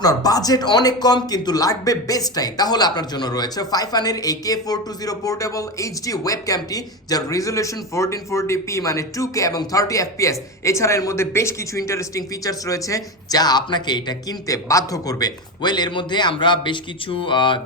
আপনার বাজেট অনেক কম কিন্তু লাগবে বেস্টটাই, তাহলে আপনার জন্য রয়েছে ফাইফানের এই K420 পোর্টেবল এইচডি ওয়েবক্যামটি, যার রেজলিউশন 1440p মানে 2K এবং 30 fps। এছাড়া এর মধ্যে বেশ কিছু ইন্টারেস্টিং ফিচার্স রয়েছে যা আপনাকে এটা কিনতে বাধ্য করবে। ওয়েল, এর মধ্যে আমরা বেশ কিছু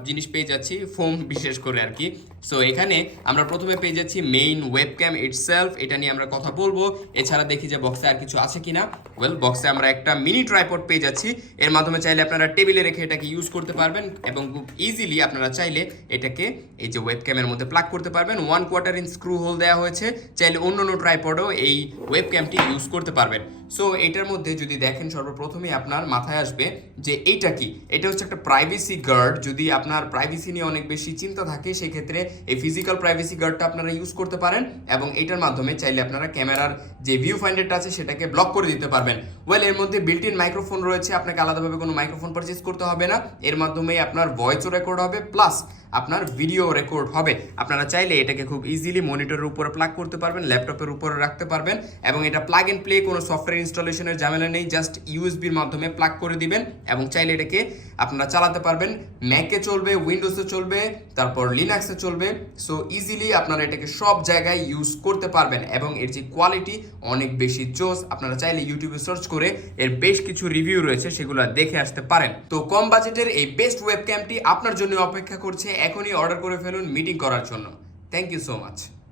জিনিস পেয়ে যাচ্ছি, ফোম বিশেষ করে আর কি। সো এখানে আমরা প্রথমে পেয়ে যাচ্ছি মেইন ওয়েবক্যাম ইটসেলফ, এটা নিয়ে আমরা কথা বলবো। এছাড়া দেখি যে বক্সে আর কিছু আছে কিনা। ওয়েল, বক্সে আমরা একটা মিনি ট্রাইপড পেয়ে যাচ্ছি, এর মাধ্যমে চাইলে আপনারা টেবিলে রেখে এটাকে ইউজ করতে পারবেন এবং খুব ইজিলি আপনারা চাইলে এটাকে এই যে ওয়েবক্যামের মধ্যে প্লাগ করতে পারবেন। 1/4 ইঞ্চ স্ক্রু হোল দেওয়া হয়েছে, চাইলে অন্য ট্রাইপডও এই ওয়েবক্যামটি ইউজ করতে পারবেন। সো এটার মধ্যে যদি দেখেন, সর্বপ্রথমেই আপনার মাথায় আসবে যে এইটা কি। এটা হচ্ছে একটা প্রাইভেসি গার্ড। যদি আপনার প্রাইভেসি নিয়ে অনেক বেশি চিন্তা থাকে, সেক্ষেত্রে এই ফিজিক্যাল প্রাইভেসি গার্ডটা আপনারা ইউজ করতে পারেন এবং এটার মাধ্যমে চাইলে আপনারা ক্যামেরার যে ভিউ ফাইন্ডারটা আছে সেটাকে ব্লক করে দিতে পারবেন। ওয়েল, এর মধ্যে বিল্ট ইন মাইক্রোফোন রয়েছে, আপনাকে আলাদাভাবে কোনো মাইক্রোফোন পারচেজ করতে হবে না। এর মাধ্যমে আপনার ভয়েসও রেকর্ড হবে, প্লাস আপনার ভিডিও রেকর্ড হবে। আপনারা চাইলে এটাকে খুব ইজিলি মনিটরের উপরে প্লাগ করতে পারবেন, ল্যাপটপের উপরে রাখতে পারবেন এবং এটা প্লাগ এন্ড প্লে, কোনো সফটওয়্যার ইনস্টলেশনের ঝামেলা নেই। জাস্ট ইউএসবির মাধ্যমে প্লাগ করে দিবেন এবং চাইলে এটাকে আপনারা চালাতে পারবেন। ম্যাকে চলবে, উইন্ডোজে চলবে, তারপর লিনাক্সে চলবে। সো ইজিলি আপনারা এটাকে সব জায়গায় ইউজ করতে পারবেন এবং এর যে কোয়ালিটি অনেক বেশি জোস। আপনারা চাইলে ইউটিউবে সার্চ করে এর বেশ কিছু রিভিউ রয়েছে, সেগুলো দেখে আসতে পারেন। তো কম বাজেটের এই বেস্ট ওয়েবক্যামটি আপনার জন্য অপেক্ষা করছে। এখনই অর্ডার করে ফেলুন মিটিং করার জন্য। Thank you so much.